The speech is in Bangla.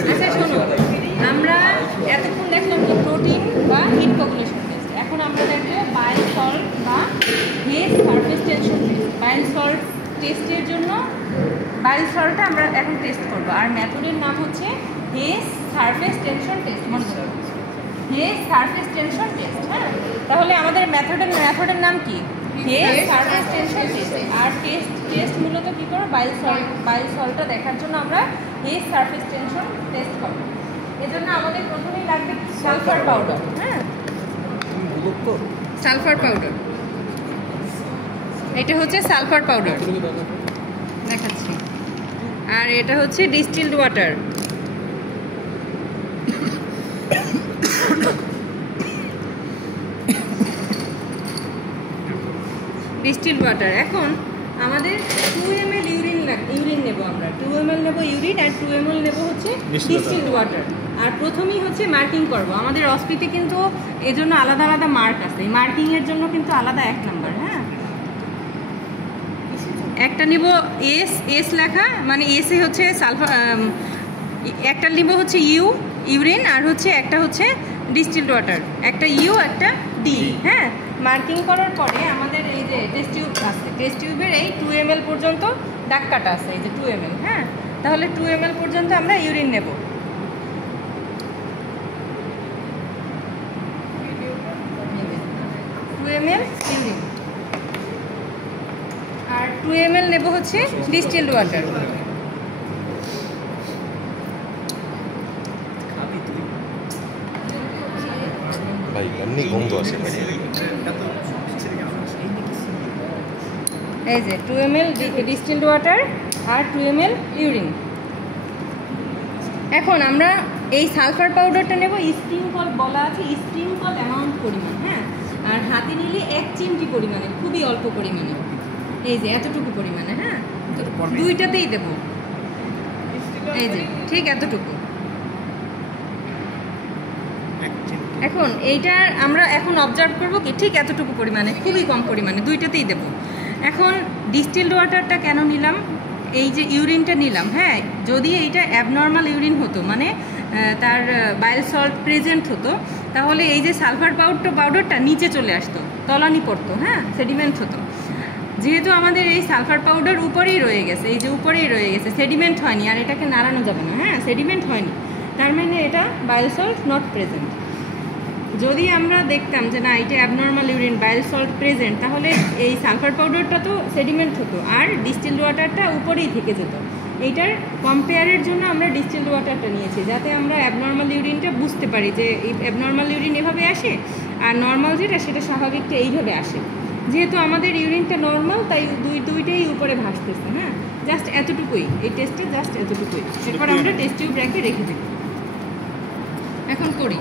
আচ্ছা শোনো, আমরা এতক্ষণ দেখলাম কি প্রোটিন বা হিট কোগুলেশন টেস্ট। এখন আমরা দেখবো বাইল সল্ট বা hedge surface tension test. Bile salt টেস্টের জন্য বাইল সল্টটা আমরা এখন টেস্ট করবো, আর মেথডের নাম হচ্ছে হেজ সারফেস টেনশন টেস্ট। মনে করবো হেজ সারফেস টেনশন টেস্ট। হ্যাঁ, তাহলে আমাদের মেথডের নাম কি? Hay's surface tension test. আর টেস্ট মূলত কী করবো, বাইল সল্টটা দেখার জন্য আমরা হেজ সারফেস টেনশন টেস্ট করবো। এজন্য আমাদের প্রথমেই লাগবে সালফার পাউডার। হ্যাঁ, সালফার পাউডার, এটা হচ্ছে সালফার পাউডার দেখাচ্ছি। আর এটা হচ্ছে ডিস্টিলড ওয়াটার। Distilled water. এখন আমাদের 2 ml ইউরিন নেব আমরা। 2 ml নেব ইউরিন, আর 2 ml নেব হচ্ছে ডিস্টিলড ওয়াটার। আর প্রথমেই হচ্ছে মার্কিং করব। আমাদের অস্পিতে কিন্তু এর জন্য আলাদা আলাদা মার্ক আছে। এই মার্কিংয়ের জন্য কিন্তু আলাদা 1 নাম্বার। হ্যাঁ, একটা নিব এস লেখা, মানে এসে হচ্ছে সালফার, একটা নিব হচ্ছে ইউরিন, আর হচ্ছে একটা হচ্ছে ডিস্টিলড ওয়াটার, একটা একটা ডি। হ্যাঁ, মার্কিং করার পরে আমাদের এই যে টেস্ট টিউব আছে, টেস্ট টিউবের এই 2 ml পর্যন্ত দাগ কাটা আছে, এই যে 2 ml। হ্যাঁ, তাহলে 2 ml পর্যন্ত আমরা ইউরিন নেব। ইউরিন, আর 2 ml নেব হচ্ছে ডিস্টিলড ওয়াটার। এই যে 2 ml ডিস্টিলড ওয়াটার আর 2 ml ইউরিন। এখন আমরা এই সালফার পাউডারটা নেব, স্প্রিঙ্কল বলা আছে, স্প্রিঙ্কল অ্যামাউন্ট পরিমাণ। হ্যাঁ, আর হাতে নিলে 1 চিমটি পরিমাণে, খুবই অল্প পরিমাণে, এই যে এতটুকু পরিমাণে। হ্যাঁ, দুইটাতেই দেব, এই যে ঠিক এতটুকু। এখন এইটার আমরা এখন অবজার্ভ করবো কি, ঠিক এতটুকু পরিমাণে, খুবই কম পরিমাণে, দুইটাতেই দেব। এখন ডিস্টিলড ওয়াটারটা কেন নিলাম, এই যে ইউরিনটা নিলাম। হ্যাঁ, যদি এইটা অ্যাবনর্মাল ইউরিন হতো, মানে তার বাইল সল্ট প্রেজেন্ট হতো, তাহলে এই যে সালফার পাউডারটা নিচে চলে আসতো, তলানি পড়তো। হ্যাঁ, সেডিমেন্ট হতো। যেহেতু আমাদের এই সালফার পাউডার উপরেই রয়ে গেছে, এই যে উপরেই রয়ে গেছে, সেডিমেন্ট হয়নি, আর এটাকে নাড়ানো যাবে না। হ্যাঁ, সেডিমেন্ট হয়নি, তার মানে এটা বাইল সল্ট নট প্রেজেন্ট। যদি আমরা দেখতাম যে না এটা abnormal urine, bile salt present, তাহলে এই সালফার পাউডারটা তো সেডিমেন্ট হতো, আর ডিস্টিলড ওয়াটারটা উপরেই থেকে যেত। এইটার কম্পেয়ারের জন্য আমরা ডিস্টিলড ওয়াটারটা নিয়েছি, যাতে আমরা অ্যাবনর্মাল ইউরিনটা বুঝতে পারি যে এই অ্যাবনর্মাল ইউরিন এভাবে আসে, আর নর্মাল যেটা সেটা স্বাভাবিকটা এইভাবে আসে। যেহেতু আমাদের ইউরিনটা নর্মাল, তাই দুইটাই উপরে ভাসতেছে। হ্যাঁ, জাস্ট এতটুকুই, এই টেস্টে জাস্ট এতটুকুই। এরপর আমরা টেস্ট টিউব রেখে দেব। এখন করি।